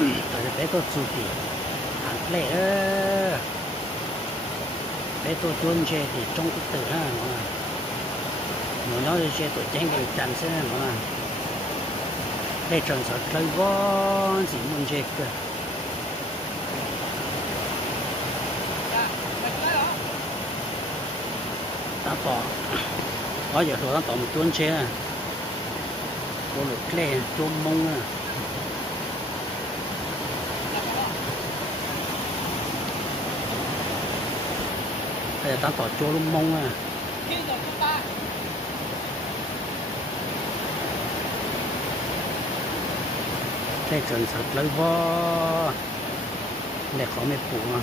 rồi bé tôi chụp thì hạt lệ bé tôi chuôn chơi thì trong cái từ ha nó nói chơi tôi tranh cái trận sẽ nó là đây trận sợ chơi võ chỉ muốn chơi cơ ta tỏ có giờ rồi ta tỏ một chuôn chơi cô lục lệ chuôn mông bây giờ ta tỏ chuôn luôn mông đây trận sợ lấy võ để khó mệt phụ đó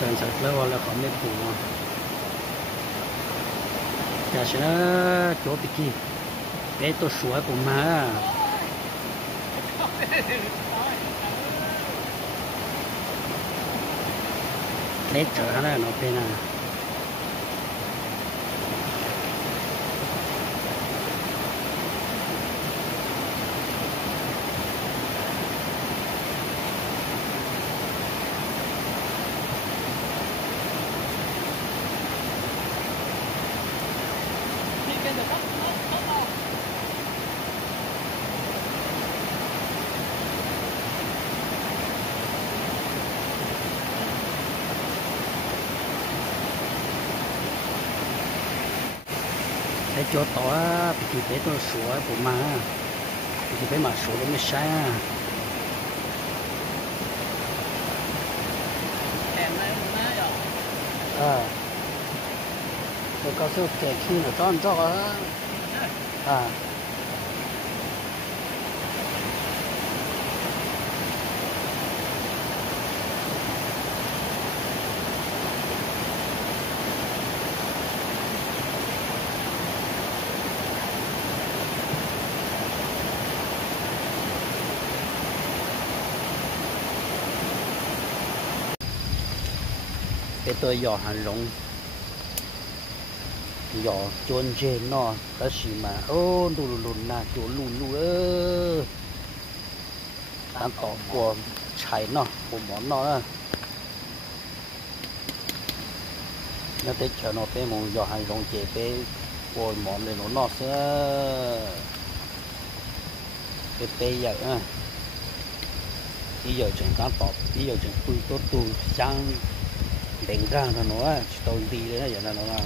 trận sợ lấy võ là khó mệt phụ giờ sẽ chỗ bị kia bé tôi sủa của má lấy trở ra nó bên à để cho tỏ thì bé tôi sủa của má thì bé mà sủa nó mới sai rồi có số kẹt khi nó tròn cho cái tôi dò hàng rộng dò chôn trên nó có gì mà ô lù lù nà chỗ lù lù ăn tỏ của chạy nó của món nó nó tới chờ nó tới một dò hàng rộng chế tới của món này nó sẽ cái bây giờ bây giờ chẳng có tỏ bây giờ chẳng quy tốt tu sang đánh ra nó tàu đi đấy vậy là nó là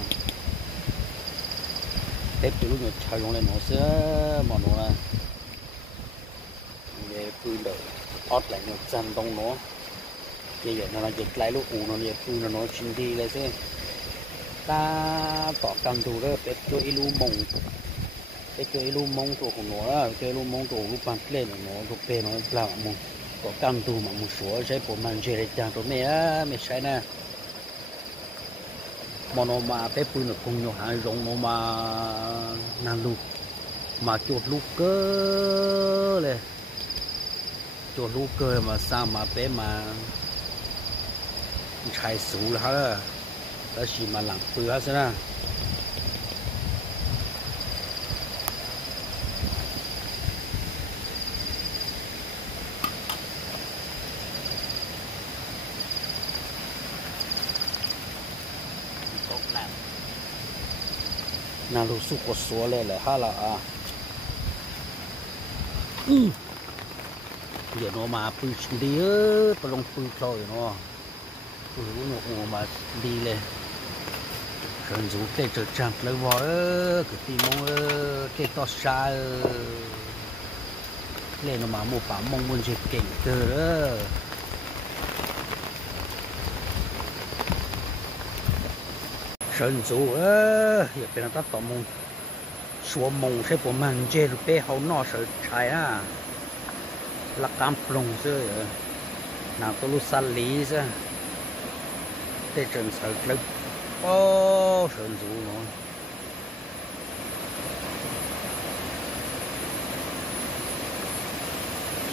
tết từ lúc nó chạy xuống lên nó sẽ mà nó là về phơi đợi ót lại nó chăn đông nó bây giờ nó là dịch lại lúc ủ nó về phơi nó chín đi lại sẽ ta tỏ cầm tù đó tết cho ilu mông tết cho ilu mông tổ của nó cho ilu mông tổ lúc bàn lên nó thuộc về nó làm mông có cầm tù mà một số sẽ bộ màn chơi để chàng tổ mẹ sai nè mà nó mà bé phơi nó cùng nhau hai rong nó mà năn lụt mà chuột lú cơ này chuột lú cơ mà sao mà bé mà chạy sủ là hết đó chỉ mà làm phơi hết rồi nào lúc suốt có số lên là ha là giờ nó mà phơi đi tao long phơi thôi nó nó mà đi lên cần rủ cái trở chạm lấy vỏ cái tim mông cái to xa lên nó mà một bản mông muốn chơi cảnh từ đó sơn rủ giờ bên ta tỏ mông xua mông sẽ bộ màn chơi được bé hậu nó sợ chạy là cam plong chứ nào tôi lúc san lý chứ để chân sợ lực ô sơn rủ nó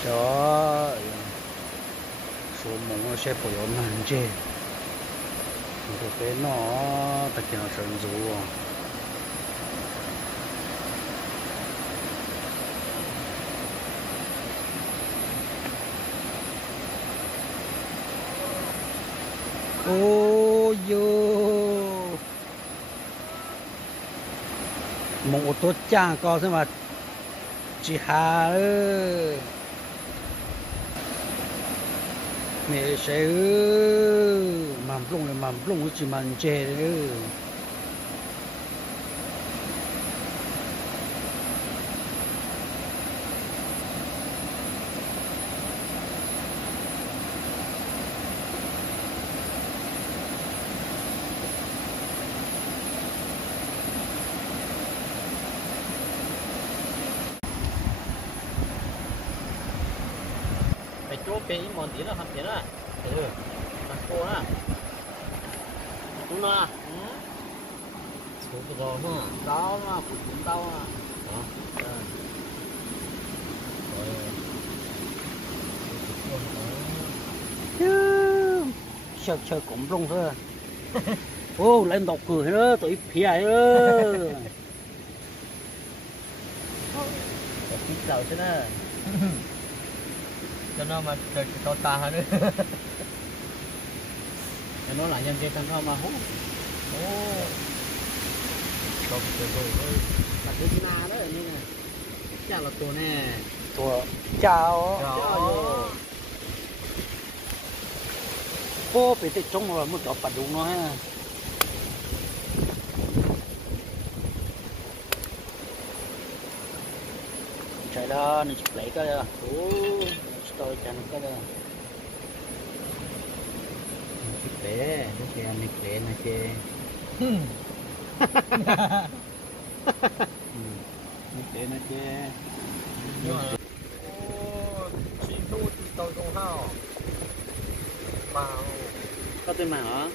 cho số mông nó sẽ bồi ổn hơn chứ thì cái nó tất cả nó sơn dù ô yo mông ô tô chang có thế mà chị hà ơi mẹ sẽ mắm lông chỉ mắm chè đấy chỗ cái món tí là hấp dẫn à, thằng cô á, đúng không? Số cái đó mà, đau mà, cũng đau à, đó, chơi cũng rung thôi ô lên đọc cười nữa tụi phía ơi cái đầu thế nè. Cho nó mà trời to ta hơn nữa. Cho nó là nhân viên thằng nó mà hú. Ô. Còn trời rồi. Là cái na đó như này. Chắc là tổ nè. tổ chào Chào. cô bị tịch trong rồi một chỗ phản đúng nó ha chạy đó nó chụp lấy cái đó ô tôi chẳng cái đó Chụp lệ, nó kêu anh lệ nó kêu. Lệ nó kêu. Ô, chi thu thì tôi không hao. Màu. có tên mảng hả?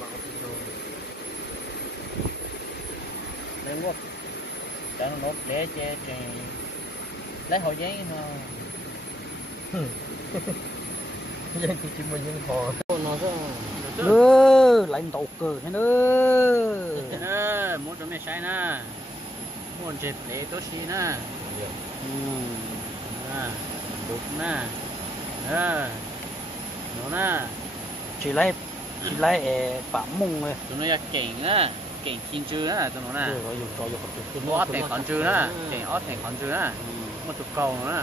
Màu thì rồi. Đấy không? Tại nó để che lấy hồ giấy không? Dân của chị mình dân họ. Nó có nữa lạnh tàu cờ thế nữa nè, muốn cho mẹ sai nè. Muốn chết để tôi xí nè. Đục nè. Nó nè. chỉ lấy bả mông thôi Tụi nó kẹn á, kẹn chín chư á, tụi nó nè. rồi dùng trò dùng Tụi nó ót thành con chư á, kẹn ót thành con chư á. Một chục cầu nữa nè.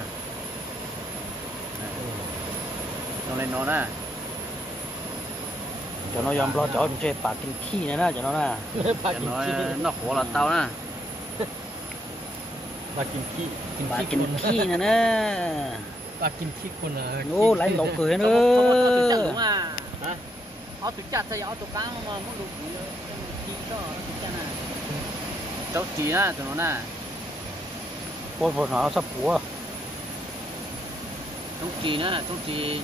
Nó lên nó nè. cho nó yếm lo cho chơi bả kinh khi này nè cho nó nè Nó khổ là tao nè. Bả kinh khi này nè bả kinh khi con à. ô lấy lẩu cười nữa đúng à. Hả? Ó tụi chặt thấy ó tụi cá mà muốn lục chi cho tụi chặt nè. Cháu chỉ nè tụi nó nè. cô phụ nó sắp của Cháu chỉ nè, cháu chỉ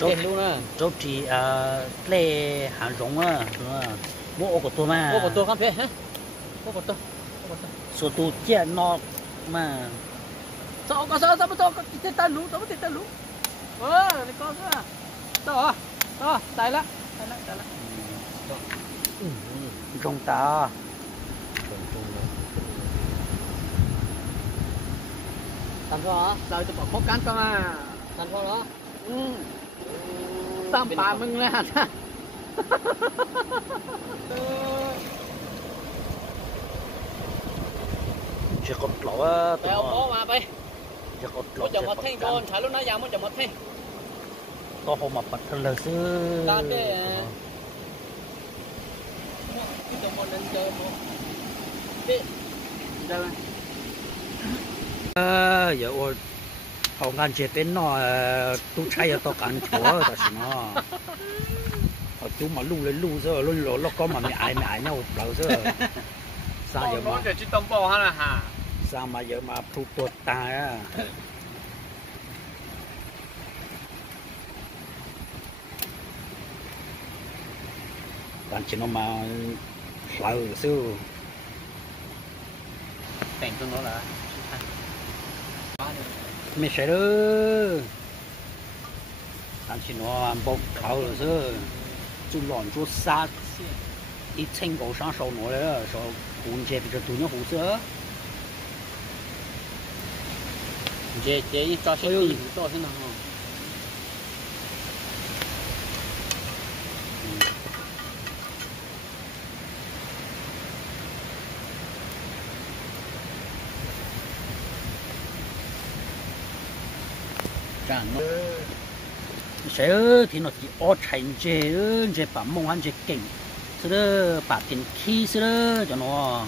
cháu luôn nè. cháu chỉ lê hàng rong á mua ô của tôi mà Ô của tôi không phải hả? Ô của tôi. số tôi chết nó mà Sao bắt tôi cái tên lú, tao bắt tên lú. Này con nữa. Đó, đại lắm. rong ta Thành phố hả? Sao cho bỏ khó cán cho mà. Thành phố đó. Tam bà mừng ra. chỉ còn lẩu á Tao có mà bây. chỉ còn Muốn lẩu chồng một thanh con, thả lúc nãy giờ muốn chồng một thanh. có hôm mà bật thân lời sư Tan đi. Chồng một lần chơi một. Đi. Đâu. giờ ôi họ ngàn chế bên nó tu chạy ở tao cản chúa ta xin nó họ chú mà lu lên lu rồi lu lo có mà mẹ ai nhau lâu rồi sao giờ mà chỉ tông bò ha là hả? sao mà giờ mà thu tuột ta á bạn chỉ nó mà lâu xưa Thành cho nó là ไม่ใช่เลย但是我不考了是，就乱做啥，一成高上手拿了，说红姐比较多的胡子，这一抓些地抓些呢哈。这样咯。谁儿听到的哦，成这这把梦汉这劲，是的，把天气是的，就喏。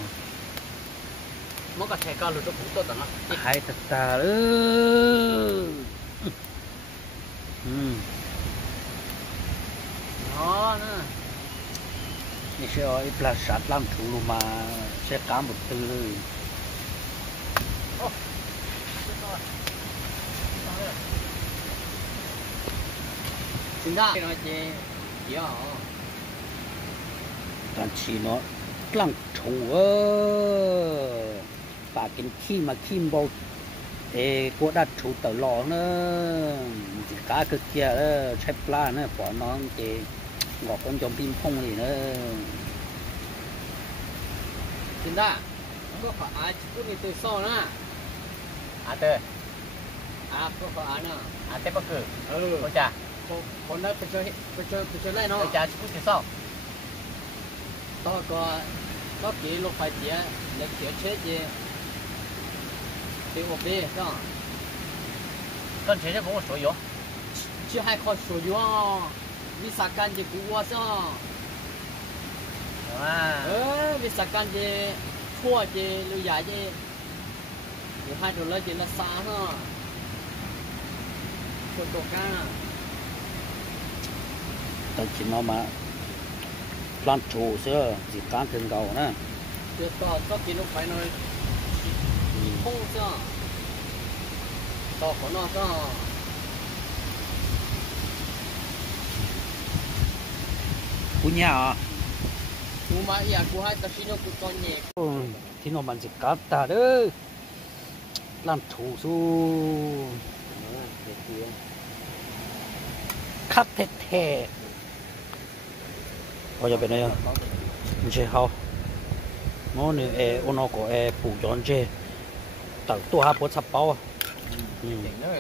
mỗi cái cao lụt nó cũng tốt lắm. Hai tật ta nữa. Đó nè. Như sẽ ở ít là sát làm chủ luôn mà sẽ cá một từ rồi. Chính ra nó chế gì hả? Toàn chỉ nó làm chủ bà kinh khi mà kim bao thì cô đã chủ tờ lò nữa chỉ cá cực kia đó chạy pla nữa bỏ nó thì ngọt con chồng pin phong gì nữa Chính ra có phải ai chỉ có từ sau nữa à từ à có phải ai nữa à thế bất cứ con chả con đó phải chơi lại nó chả chỉ có từ sau đó có kỹ lúc phải chia để chia chết gì thì một bên đó con chế cho bố số yếu chứ hai con số yếu vì sao can gì cũng quá sao vì sao can gì thua gì lưu giải gì thì hai đồ lấy gì là xa ha con tổ cá tao chỉ nó mà làm chủ xưa chỉ cá thường cầu nữa được có kỹ lúc phải nói không sao tao có nó sao cú nhà à cú mà ya cú hai tao xin nó cú con nhẹ thì nó mình chỉ cá ta đó làm chủ su cắt thẹt thẹt bây giờ bên đây mình sẽ học ngõ này nó có phụ chọn chơi tao tôi học bớt sắp bao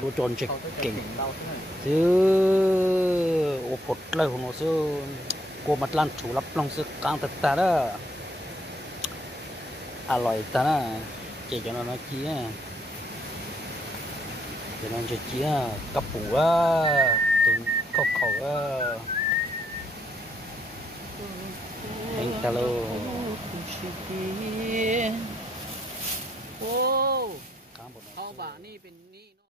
tôi chọn chơi kinh chứ ô phật lại nó sẽ cô mặt lan chủ lắp lòng sẽ càng thật ta đó à loại ta đó chỉ cho nó chia cho nó chia cặp bù á tụi có khẩu á anh ta luôn